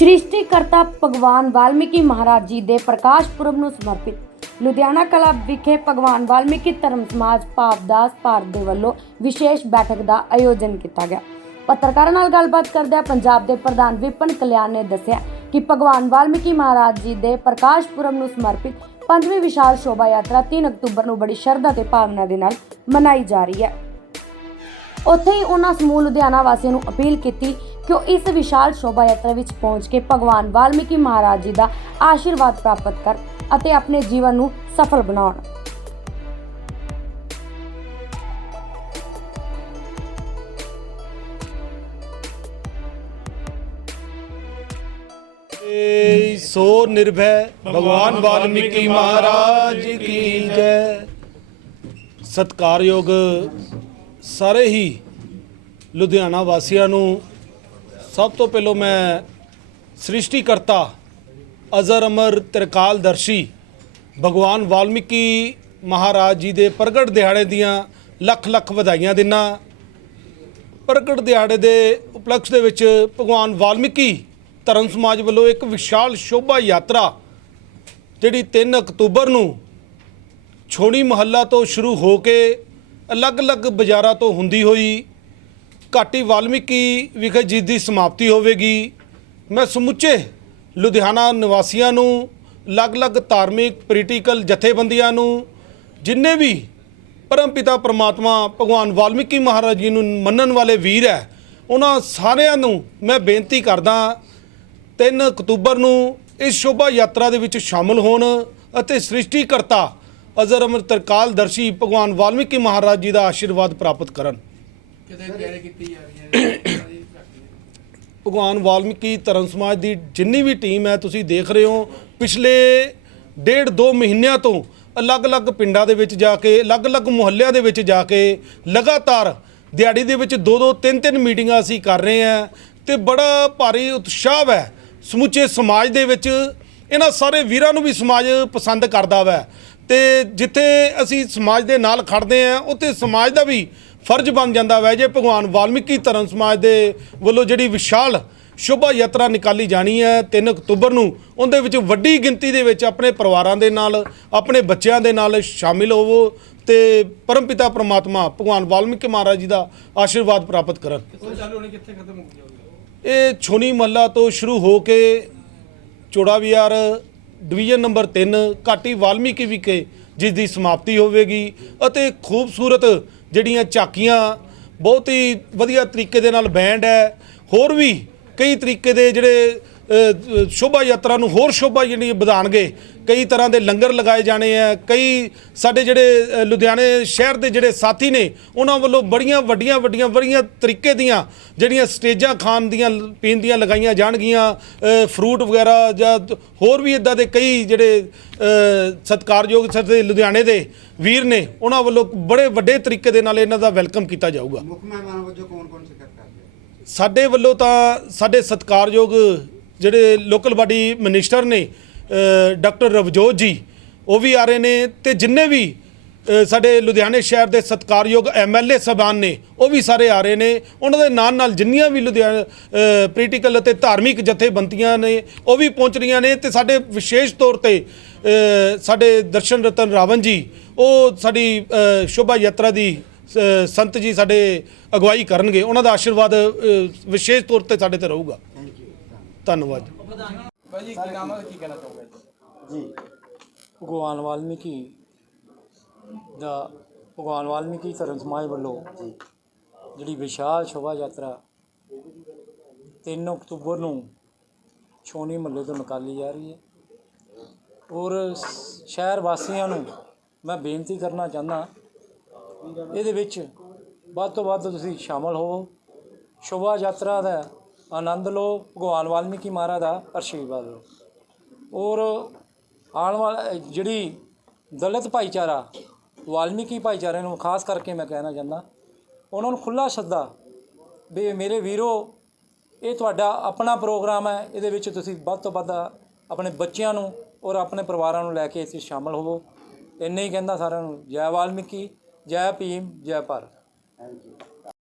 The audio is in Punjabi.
ਸ੍ਰਿਸ਼ਟੀਕਰਤਾ ਭਗਵਾਨ ਵਾਲਮੀਕੀ ਮਹਾਰਾਜ ਜੀ ਦੇ ਪ੍ਰਕਾਸ਼ ਪੁਰਬ ਨੂੰ ਸਮਰਪਿਤ। ਲੁਧਿਆਣਾ ਕਲਾ ਵਿਖੇ ਭਗਵਾਨ ਵਾਲਮੀਕੀ ਧਰਮ ਸਮਾਜ ਭਾਵਦਾਸ ਭਾਰਤ ਦੇ ਵੱਲੋਂ ਵਿਸ਼ੇਸ਼ ਬੈਠਕ ਦਾ ਆਯੋਜਨ ਕੀਤਾ ਗਿਆ। ਪੱਤਰਕਾਰਾਂ ਨਾਲ ਗੱਲਬਾਤ ਕਰਦਿਆਂ ਪੰਜਾਬ ਦੇ ਪ੍ਰਧਾਨ ਵਿਪਨ ਕਲਿਆਣ ਨੇ ਦੱਸਿਆ ਕਿ ਭਗਵਾਨ ਵਾਲਮੀਕੀ ਮਹਾਰਾਜ ਜੀ ਦੇ ਪ੍ਰਕਾਸ਼ ਪੁਰਬ ਨੂੰ ਸਮਰਪਿਤ ਪੰਜਵੀਂ ਵਿਸ਼ਾਲ ਸ਼ੋਭਾ ਯਾਤਰਾ 3 ਅਕਤੂਬਰ ਨੂੰ ਬੜੀ ਸ਼ਰਧਾ ਤੇ ਭਾਵਨਾ ਦੇ ਨਾਲ ਮਨਾਈ ਜਾ ਰਹੀ ਹੈ। ਉੱਥੇ ਹੀ ਉਹਨਾਂ ਸਮੂਹ ਲੁਧਿਆਣਾ ਵਾਸੀਆਂ ਨੂੰ ਅਪੀਲ ਕੀਤੀ ਕਿ ਉਹ ਇਸ ਵਿਸ਼ਾਲ ਸ਼ੋਭਾ ਯਾਤਰਾ ਵਿੱਚ ਪਹੁੰਚ ਕੇ ਭਗਵਾਨ ਵਾਲਮੀਕੀ ਮਹਾਰਾਜ ਜੀ ਦਾ ਆਸ਼ੀਰਵਾਦ ਪ੍ਰਾਪਤ ਕਰ ਅਤੇ ਆਪਣੇ ਜੀਵਨ ਨੂੰ ਸਫਲ ਬਣਾਉਣ। ਏ ਸੋ ਨਿਰਭੈ ਭਗਵਾਨ ਵਾਲਮੀਕੀ ਮਹਾਰਾਜ ਕੀ ਸਤਕਾਰਯੋਗ ਸਾਰੇ ਹੀ ਲੁਧਿਆਣਾ ਵਾਸੀਆਂ ਨੂੰ ਸਭ ਤੋਂ ਪਹਿਲਾਂ ਮੈਂ ਸ੍ਰਿਸ਼ਟੀਕਰਤਾ ਅਜ਼ਰ ਅਮਰ ਤਿਰਕਾਲ ਦਰਸ਼ੀ ਭਗਵਾਨ ਵਾਲਮੀਕੀ ਮਹਾਰਾਜ ਜੀ ਦੇ ਪ੍ਰਗਟ ਦਿਹਾੜੇ ਦੀਆਂ ਲੱਖ ਲੱਖ ਵਧਾਈਆਂ ਦਿੰਨਾ। ਪ੍ਰਗਟ ਦਿਹਾੜੇ ਦੇ ਉਪਲਕਸ਼ ਦੇ ਵਿੱਚ ਭਗਵਾਨ ਵਾਲਮੀਕੀ ਧਰਮ ਸਮਾਜ ਵੱਲੋਂ ਇੱਕ ਵਿਸ਼ਾਲ ਸ਼ੋਭਾ ਯਾਤਰਾ, ਜਿਹੜੀ 3 ਅਕਤੂਬਰ ਨੂੰ ਛੋਣੀ ਮਹੱਲਾ ਤੋਂ ਸ਼ੁਰੂ ਹੋ ਕੇ ਅਲੱਗ-ਅਲੱਗ ਬਾਜ਼ਾਰਾਂ ਤੋਂ ਹੁੰਦੀ ਹੋਈ ਘਾਟੀ ਵਾਲਮੀਕੀ ਵਿਖੇ ਜਿਸ ਦੀ ਸਮਾਪਤੀ ਹੋਵੇਗੀ, ਮੈਂ ਸਮੁੱਚੇ ਲੁਧਿਆਣਾ ਨਿਵਾਸੀਆਂ ਨੂੰ, ਅਲੱਗ-ਅਲੱਗ ਧਾਰਮਿਕ ਪੋਲੀਟੀਕਲ ਜਥੇਬੰਦੀਆਂ ਨੂੰ, ਜਿੰਨੇ ਵੀ ਪਰਮ ਪਿਤਾ ਪ੍ਰਮਾਤਮਾ ਭਗਵਾਨ ਵਾਲਮੀਕੀ ਮਹਾਰਾਜ ਜੀ ਨੂੰ ਮੰਨਣ ਵਾਲੇ ਵੀਰ ਹੈ, ਉਹਨਾਂ ਸਾਰਿਆਂ ਨੂੰ ਮੈਂ ਬੇਨਤੀ ਕਰਦਾ 3 ਅਕਤੂਬਰ ਨੂੰ ਇਸ ਸ਼ੋਭਾ ਯਾਤਰਾ ਦੇ ਵਿੱਚ ਸ਼ਾਮਲ ਹੋਣ ਅਤੇ ਸ੍ਰਿਸ਼ਟੀਕਰਤਾ ਅਜ਼ਰ ਅਮਰ ਤਰਕਾਲ ਦਰਸ਼ੀ ਭਗਵਾਨ ਵਾਲਮੀਕੀ ਮਹਾਰਾਜ ਜੀ ਦਾ ਆਸ਼ੀਰਵਾਦ ਪ੍ਰਾਪਤ ਕਰਨ। ਕਿਤੇ ਤਿਆਰੀ ਕੀਤੀ ਜਾ ਰਹੀ ਹੈ ਭਗਵਾਨ ਵਾਲਮੀਕੀ ਧਰਮ ਸਮਾਜ ਦੀ ਜਿੰਨੀ ਵੀ ਟੀਮ ਹੈ ਤੁਸੀਂ ਦੇਖ ਰਹੇ ਹੋ ਪਿਛਲੇ ਡੇਢ ਦੋ ਮਹੀਨਿਆਂ ਤੋਂ ਅਲੱਗ-ਅਲੱਗ ਪਿੰਡਾਂ ਦੇ ਵਿੱਚ ਜਾ ਕੇ ਅਲੱਗ-ਅਲੱਗ ਮੁਹੱਲਿਆਂ ਦੇ ਵਿੱਚ ਜਾ ਕੇ ਲਗਾਤਾਰ ਦਿਹਾੜੀ ਦੇ ਵਿੱਚ ਦੋ ਦੋ ਤਿੰਨ ਤਿੰਨ ਮੀਟਿੰਗਾਂ ਅਸੀਂ ਕਰ ਰਹੇ ਹਾਂ ਤੇ ਬੜਾ ਭਾਰੀ ਉਤਸ਼ਾਹ ਹੈ ਸਮੁੱਚੇ ਸਮਾਜ ਦੇ ਵਿੱਚ ਇਹਨਾਂ ਸਾਰੇ ਵੀਰਾਂ ਨੂੰ ਵੀ ਸਮਾਜ ਪਸੰਦ ਕਰਦਾ ਵੈ। ਤੇ ਜਿੱਥੇ ਅਸੀਂ ਸਮਾਜ ਦੇ ਨਾਲ ਖੜਦੇ ਆਂ ਉੱਥੇ ਸਮਾਜ ਦਾ ਵੀ ਫਰਜ਼ ਬਣ ਜਾਂਦਾ ਵੈ ਜੇ ਭਗਵਾਨ ਵਾਲਮੀਕੀ ਧਰਮ ਸਮਾਜ ਦੇ ਵੱਲੋਂ ਜਿਹੜੀ ਵਿਸ਼ਾਲ ਸ਼ੋਭਾ ਯਾਤਰਾ ਨਿਕਾਲੀ ਜਾਣੀ ਹੈ 3 ਅਕਤੂਬਰ ਨੂੰ ਉਹਦੇ ਵਿੱਚ ਵੱਡੀ ਗਿਣਤੀ ਦੇ ਵਿੱਚ ਆਪਣੇ ਪਰਿਵਾਰਾਂ ਦੇ ਨਾਲ ਆਪਣੇ ਬੱਚਿਆਂ ਦੇ ਨਾਲ ਸ਼ਾਮਿਲ ਹੋਵੋ ਤੇ ਪਰਮਪਿਤਾ ਪ੍ਰਮਾਤਮਾ ਭਗਵਾਨ ਵਾਲਮੀਕੀ ਮਹਾਰਾਜ ਜੀ ਦਾ ਆਸ਼ੀਰਵਾਦ ਪ੍ਰਾਪਤ ਕਰਨ। ਇਹ ਛੋਣੀ ਮਹੱਲਾ ਤੋਂ ਸ਼ੁਰੂ ਹੋ ਕੇ ਚੋੜਾ ਵਿਹਾਰ ਡਿਵੀਜ਼ਨ ਨੰਬਰ 3 ਘਾਟੀ ਵਾਲਮੀਕੀ ਵਿਖੇ ਜਿਸ ਦੀ ਸਮਾਪਤੀ ਹੋਵੇਗੀ ਅਤੇ ਖੂਬਸੂਰਤ ਜਿਹੜੀਆਂ ਝਾਕੀਆਂ, ਬਹੁਤ ਹੀ ਵਧੀਆ ਤਰੀਕੇ ਦੇ ਨਾਲ ਬੈਂਡ ਹੈ। ਹੋਰ ਵੀ ਕਈ ਤਰੀਕੇ ਦੇ ਜਿਹੜੇ ਸ਼ੋਭਾ ਯਾਤਰਾ ਨੂੰ ਹੋਰ ਸ਼ੋਭਾ ਜਿਹੜੀ ਵਧਾਣਗੇ ਕਈ ਤਰ੍ਹਾਂ ਦੇ ਲੰਗਰ ਲਗਾਏ ਜਾਣੇ ਆ। ਕਈ ਸਾਡੇ ਜਿਹੜੇ ਲੁਧਿਆਣੇ ਸ਼ਹਿਰ ਦੇ ਜਿਹੜੇ ਸਾਥੀ ਨੇ ਉਹਨਾਂ ਵੱਲੋਂ ਬੜੀਆਂ ਵੱਡੀਆਂ ਵੱਡੀਆਂ ਬੜੀਆਂ ਤਰੀਕੇ ਦੀਆਂ ਜਿਹੜੀਆਂ ਸਟੇਜਾਂ ਖਾਣ ਦੀਆਂ ਪੀਣ ਦੀਆਂ ਲਗਾਈਆਂ ਜਾਣਗੀਆਂ। ਫਰੂਟ ਵਗੈਰਾ ਜਾਂ ਹੋਰ ਵੀ ਇਦਾਂ ਦੇ ਕਈ ਜਿਹੜੇ ਸਤਿਕਾਰਯੋਗ ਸਾਡੇ ਲੁਧਿਆਣੇ ਦੇ ਵੀਰ ਨੇ ਉਹਨਾਂ ਵੱਲੋਂ ਬੜੇ ਵੱਡੇ ਤਰੀਕੇ ਦੇ ਨਾਲ ਇਹਨਾਂ ਦਾ ਵੈਲਕਮ ਕੀਤਾ ਜਾਊਗਾ। ਮੁੱਖ ਮਹਿਮਾਨ ਵਜੋਂ ਕੌਣ ਕੌਣ ਸ਼ਿਰਕਤ ਕਰਦੇ ਸਾਡੇ ਵੱਲੋਂ ਤਾਂ ਸਾਡੇ ਸਤਿਕਾਰਯੋਗ ਜਿਹੜੇ ਲੋਕਲ ਬਾਡੀ ਮਿਨਿਸਟਰ ਨੇ ਡਾਕਟਰ ਰਵਜੋਤ ਜੀ, ਉਹ ਵੀ ਆ ਰਹੇ ਨੇ ਤੇ ਜਿੰਨੇ ਵੀ ਸਾਡੇ ਲੁਧਿਆਣੇ ਸ਼ਹਿਰ ਦੇ ਸਤਿਕਾਰਯੋਗ ਐਮਐਲਏ ਸਬਾਨ ਨੇ, ਉਹ ਵੀ ਸਾਰੇ ਆ ਰਹੇ ਨੇ। ਉਹਨਾਂ ਦੇ ਨਾਲ ਨਾਲ ਜਿੰਨੀਆਂ ਵੀ ਲੁਧਿਆਣਾ ਪੋਲੀਟੀਕਲ ਅਤੇ ਧਾਰਮਿਕ ਜਥੇਬੰਦੀਆਂ ਨੇ, ਉਹ ਵੀ ਪਹੁੰਚ ਰਹੀਆਂ ਨੇ ਤੇ ਸਾਡੇ ਵਿਸ਼ੇਸ਼ ਤੌਰ ਤੇ ਸਾਡੇ ਦਰਸ਼ਨ ਰਤਨ ਰਾਵਣ ਜੀ, ਉਹ ਸਾਡੀ ਸ਼ੋਭਾ ਯਾਤਰਾ ਦੀ ਸ- ਸੰਤ ਜੀ ਸਾਡੇ ਅਗਵਾਈ ਕਰਨਗੇ। ਉਹਨਾਂ ਦਾ ਆਸ਼ੀਰਵਾਦ ਵਿਸ਼ੇਸ਼ ਤੌਰ ਤੇ ਸਾਡੇ ਤੇ ਰਹੂਗਾ। ਧੰਨਵਾਦ। ਭਾਜੀ ਕੀ ਨਾਮ ਹੈ ਕੀ ਕਹਿਣਾ ਚਾਹੋਗੇ? ਜੀ ਭਗਵਾਨ ਵਾਲਮੀਕੀ ਦਾ ਭਗਵਾਨ ਵਾਲਮੀਕੀ ਧਰਮ ਸਮਾਜ ਵੱਲੋਂ ਜਿਹੜੀ ਵਿਸ਼ਾਲ ਸ਼ੋਭਾ ਯਾਤਰਾ 3 ਅਕਤੂਬਰ ਨੂੰ ਛੋਣੀ ਮਹੱਲੇ ਤੋਂ ਨਿਕਾਲੀ ਜਾ ਰਹੀ ਹੈ। ਔਰ ਸ਼ਹਿਰ ਵਾਸੀਆਂ ਨੂੰ ਮੈਂ ਬੇਨਤੀ ਕਰਨਾ ਚਾਹੁੰਦਾ ਇਹਦੇ ਵਿੱਚ ਵੱਧ ਤੋਂ ਵੱਧ ਤੁਸੀਂ ਸ਼ਾਮਲ ਹੋਵੋ। ਸ਼ੋਭਾ ਯਾਤਰਾ ਦਾ ਆਨੰਦ ਲਓ, ਭਗਵਾਨ ਵਾਲਮੀਕੀ ਮਹਾਰਾਜ ਦਾ ਆਸ਼ੀਰਵਾਦ ਲਓ। ਔਰ ਆਉਣ ਵਾਲਾ, ਜਿਹੜੀ ਦਲਿਤ ਭਾਈਚਾਰਾ, ਵਾਲਮੀਕੀ ਭਾਈਚਾਰੇ ਨੂੰ, ਖਾਸ ਕਰਕੇ ਮੈਂ ਕਹਿਣਾ ਚਾਹੁੰਦਾ, ਉਹਨਾਂ ਨੂੰ ਖੁੱਲਾ ਸੱਦਾ ਵੀ ਮੇਰੇ ਵੀਰੋ, ਇਹ ਤੁਹਾਡਾ ਆਪਣਾ ਪ੍ਰੋਗਰਾਮ ਹੈ, ਇਹਦੇ ਵਿੱਚ ਤੁਸੀਂ ਵੱਧ ਤੋਂ ਵੱਧ ਆਪਣੇ ਬੱਚਿਆਂ ਨੂੰ ਔਰ ਆਪਣੇ ਪਰਿਵਾਰਾਂ ਨੂੰ ਲੈ ਕੇ ਇੱਥੇ ਸ਼ਾਮਲ ਹੋਵੋ। ਇੰਨੇ ਹੀ ਕਹਿੰਦਾ ਸਾਰਿਆਂ ਨੂੰ, ਜੈ ਵਾਲਮੀਕੀ, ਜੈ ਭੀਮ, ਜੈ ਭਾਰਤ। Thank you.